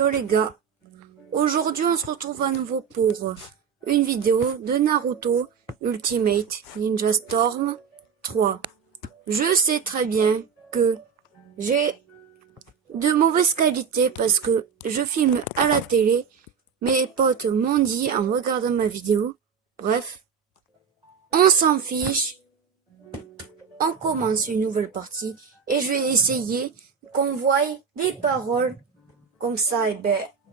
Yo les gars, aujourd'hui on se retrouve à nouveau pour une vidéo de Naruto Ultimate Ninja Storm 3. Je sais très bien que j'ai de mauvaise qualité parce que je filme à la télé. Mes potes m'ont dit en regardant ma vidéo. Bref, on s'en fiche. On commence une nouvelle partie et je vais essayer qu'on voie les paroles. Comme ça,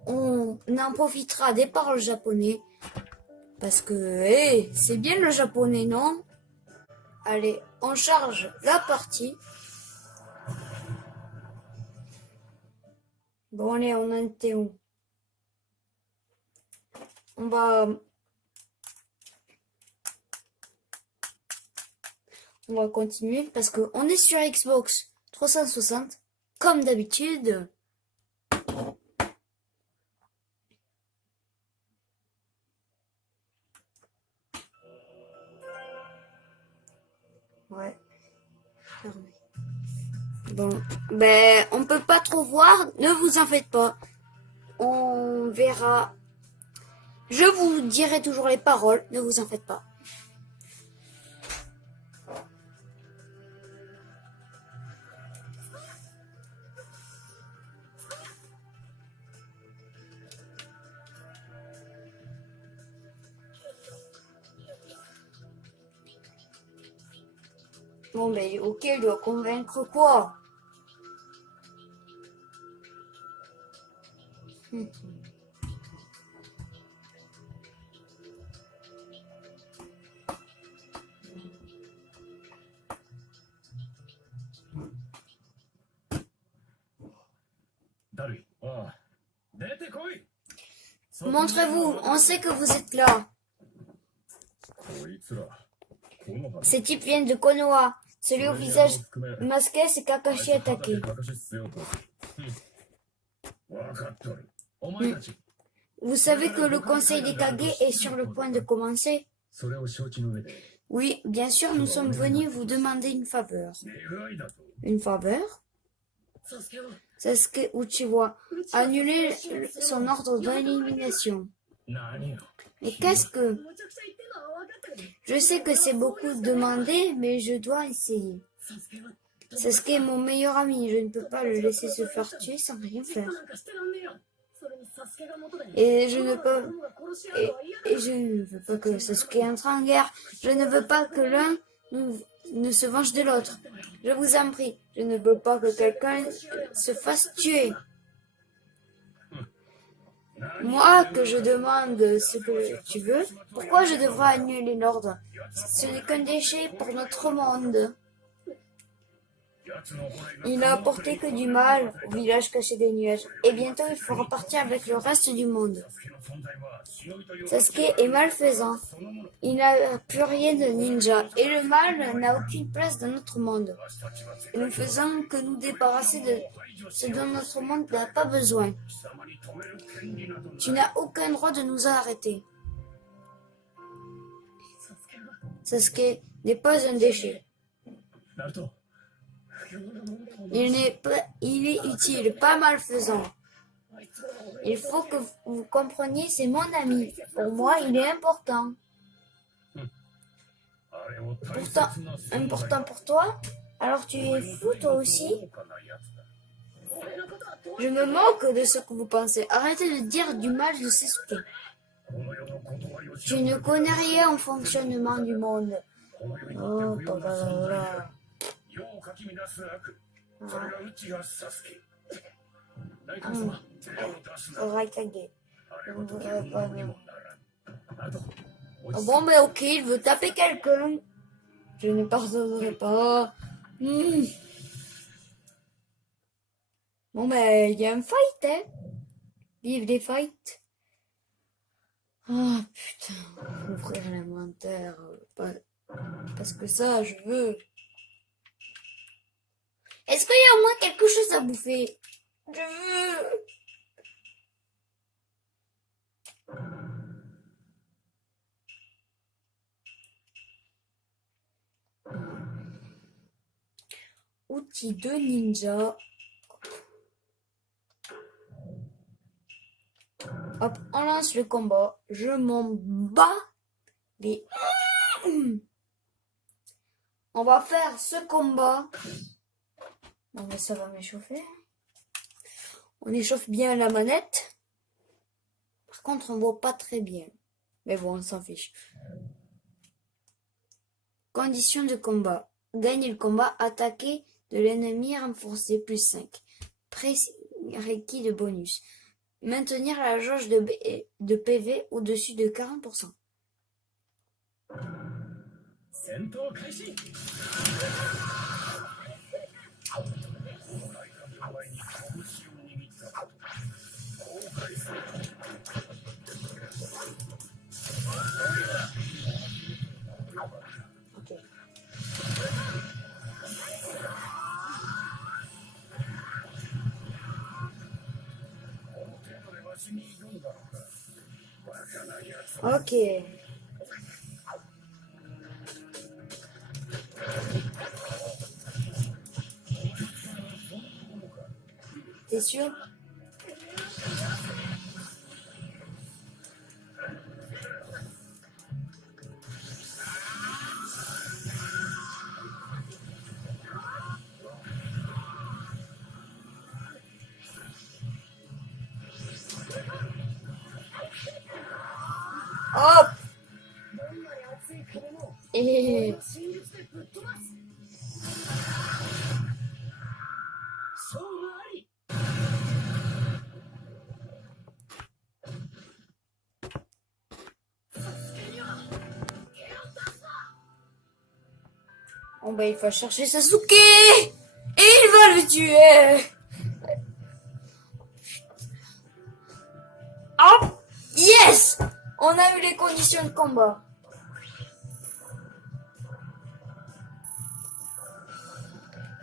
on en profitera des paroles japonais. Parce que, c'est bien le japonais, non? Allez, on charge la partie. Bon, allez, on en était où? On va continuer parce qu'on est sur Xbox 360, comme d'habitude. Ouais. Bon, on peut pas trop voir, ne vous en faites pas. On verra. Je vous dirai toujours les paroles, ne vous en faites pas. Bon, ok, il doit convaincre quoi? Montrez-vous, on sait que vous êtes là. Ces types viennent de Konoha. Celui au visage masqué, c'est Kakashi attaqué. Vous savez que le conseil des Kage est sur le point de commencer? Oui, bien sûr, nous sommes venus vous demander une faveur. Une faveur? Sasuke Uchiwa a annulé son ordre d'élimination. Mais qu'est-ce que... Je sais que c'est beaucoup demandé, mais je dois essayer. Sasuke est mon meilleur ami, je ne peux pas le laisser se faire tuer sans rien faire. Et je ne veux pas que Sasuke entre en guerre. Je ne veux pas que l'un ne se venge de l'autre. Je vous en prie, je ne veux pas que quelqu'un se fasse tuer. Moi, que je demande ce que tu veux, pourquoi je devrais annuler l'ordre? Ce n'est qu'un déchet pour notre monde. Il n'a apporté que du mal au village caché des nuages, et bientôt il fera partir avec le reste du monde. Sasuke est malfaisant. Il n'a plus rien de ninja, et le mal n'a aucune place dans notre monde. Et nous faisons que nous débarrasser de ce dont notre monde n'a pas besoin. Tu n'as aucun droit de nous arrêter. Sasuke n'est pas un déchet. Il est utile, pas malfaisant. Il faut que vous compreniez, c'est mon ami. Pour moi, il est important. Pourtant, important pour toi? Alors tu es fou, toi aussi? Je me moque de ce que vous pensez. Arrêtez de dire du mal de Sasuke. Tu ne connais rien au fonctionnement du monde. Oh, blablabla. Bon, ok, il veut taper quelqu'un. Je ne pardonnerai pas. Bon, il y a un fight, hein. Vive les fights. Oh, putain. Ouvrir l'inventaire. Parce que ça, je veux. Est-ce qu'il y a au moins quelque chose à bouffer? Je veux. Outil de ninja. Hop, on lance le combat. Je m'en bats. Les... On va faire ce combat. Non mais ça va m'échauffer. On échauffe bien la manette. Par contre, on voit pas très bien. Mais bon, on s'en fiche. Conditions de combat. Gagner le combat, attaquer de l'ennemi renforcé plus 5. Prérequis de bonus. Maintenir la jauge de PV au-dessus de 40%. Ok. Ok. T'es sûr? Hop! Et... Bon bah il va chercher Sasuke! Et il va le tuer! Hop! Yes! On a eu les conditions de combat.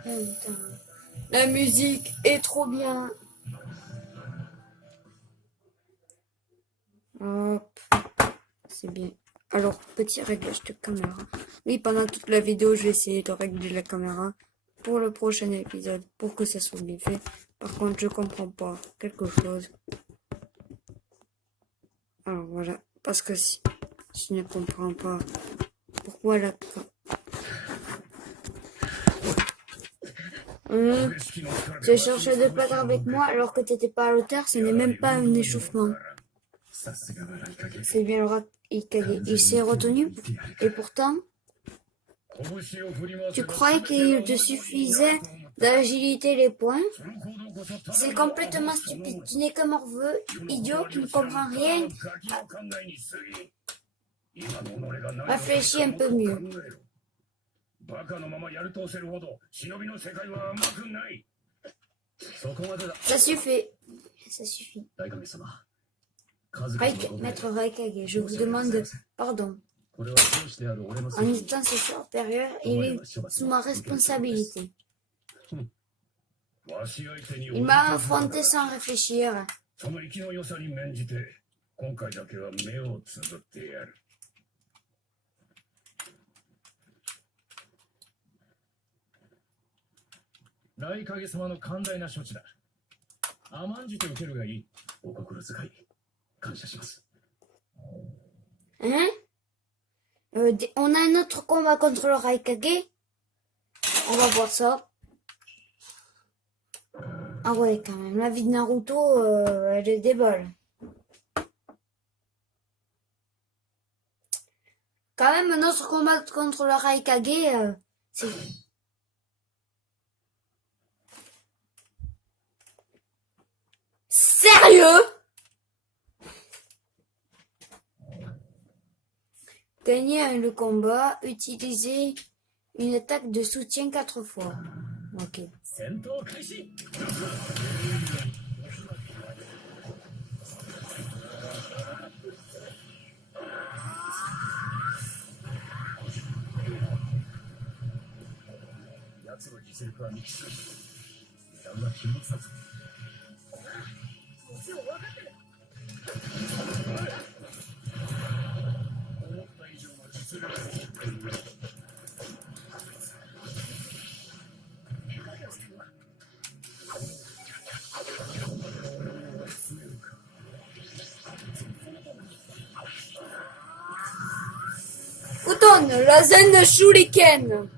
Putain. La musique est trop bien. Hop. C'est bien. Alors, petit réglage de caméra. Oui, pendant toute la vidéo, je vais essayer de régler la caméra pour le prochain épisode, pour que ça soit bien fait. Par contre, je comprends pas quelque chose. Alors voilà, parce que si je ne comprends pas pourquoi la... Tu as cherché de battre avec moi alors que t'étais pas à l'auteur, ce n'est même pas un échauffement. C'est bien le Raikage. Il s'est retenu et pourtant, tu croyais qu'il te suffisait d'agiliter les points? C'est complètement stupide. Tu n'es qu'un morveux, idiot, qui ne comprend rien. Réfléchis un peu mieux. Ça suffit. Ça suffit. Maître Raikage, je vous demande pardon. En étant ses supérieurs, il est sous ma responsabilité. Il m'a affronté sans réfléchir. Hein? On a un autre combat contre le Raikage. On va voir ça. Ah ouais, quand même. La vie de Naruto, elle est déballe. Quand même, un autre combat contre le Raikage, c'est... Sérieux? Gagner le combat, utiliser une attaque de soutien 4 fois. Ok. Attention, la zen shuriken.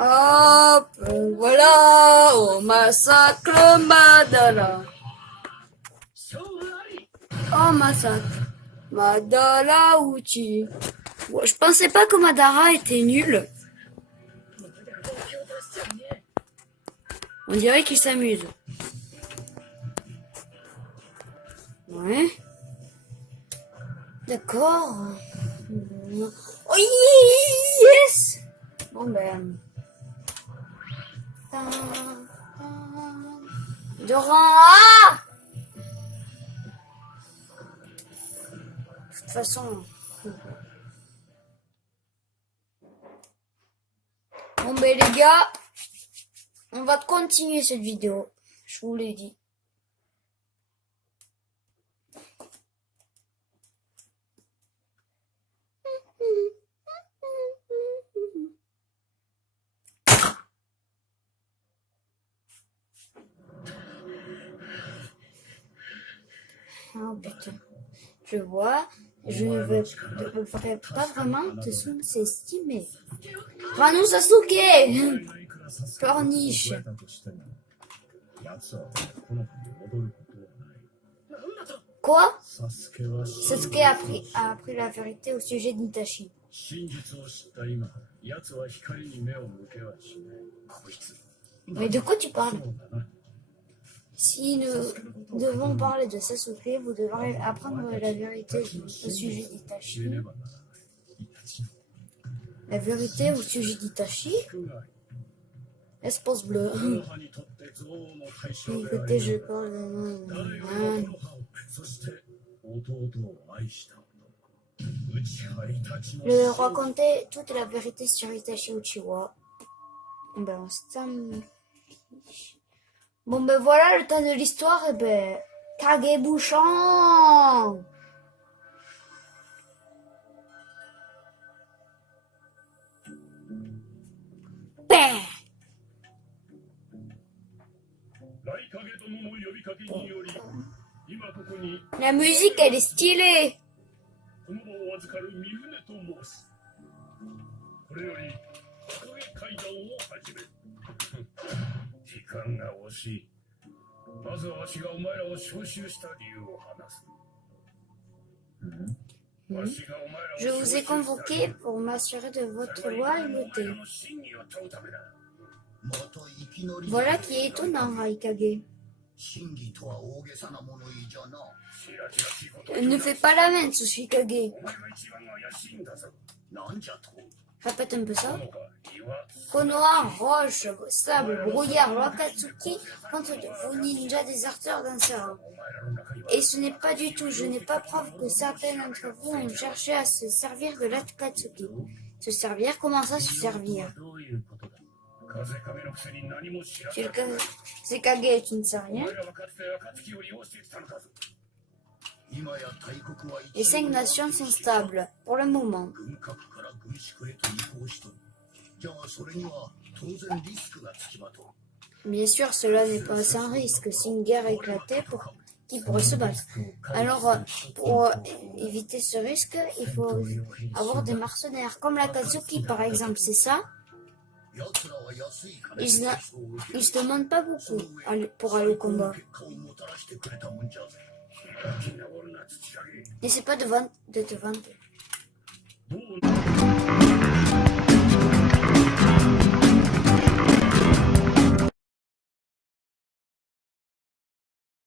Hop, voilà, au massacre Madara. Oh, massacre. Madara Uchi. Ouais, je pensais pas que Madara était nul. On dirait qu'il s'amuse. Ouais. D'accord. Oh, yes! Bon ben. De rang A! De toute façon. Bon ben les gars, on va continuer cette vidéo. Je vous l'ai dit. Oh putain. Je vois, je ne devrais pas vraiment te sous-estimer. Rano Sasuke! Corniche. Quoi? Sasuke a appris la vérité au sujet d'Itachi. Mais de quoi tu parles? Si nous devons parler de Sasuke, vous devrez apprendre la vérité au sujet d'Itachi. La vérité au sujet d'Itachi? Espace bleu. Écoutez, je parle de... Le raconter toute la vérité sur Itachi Uchiwa. Ben, bon ben voilà le temps de l'histoire, et ben Kagebushan. Ben. La musique elle est stylée. Je vous ai convoqué pour m'assurer de votre loyauté. Voilà qui est étonnant, Raikage. Ne fais pas la main, Tsuchikage. Répète un peu ça. Konoha, roche, sable, brouillard, Wakatsuki contre vos ninjas déserteurs danseurs. Et ce n'est pas du tout, je n'ai pas preuve que certains d'entre vous ont cherché à se servir de l'Akatsuki. Se servir? Comment ça se servir? C'est Kage, tu ne sais rien. Les 5 nations sont stables, pour le moment. Bien sûr, cela n'est pas sans risque. Si une guerre éclatait, qui pourrait se battre? Alors, pour éviter ce risque, il faut avoir des mercenaires, comme l'Akatsuki par exemple, c'est ça? Ils se demandent pas beaucoup pour aller au combat. N'essaie pas de te vanter.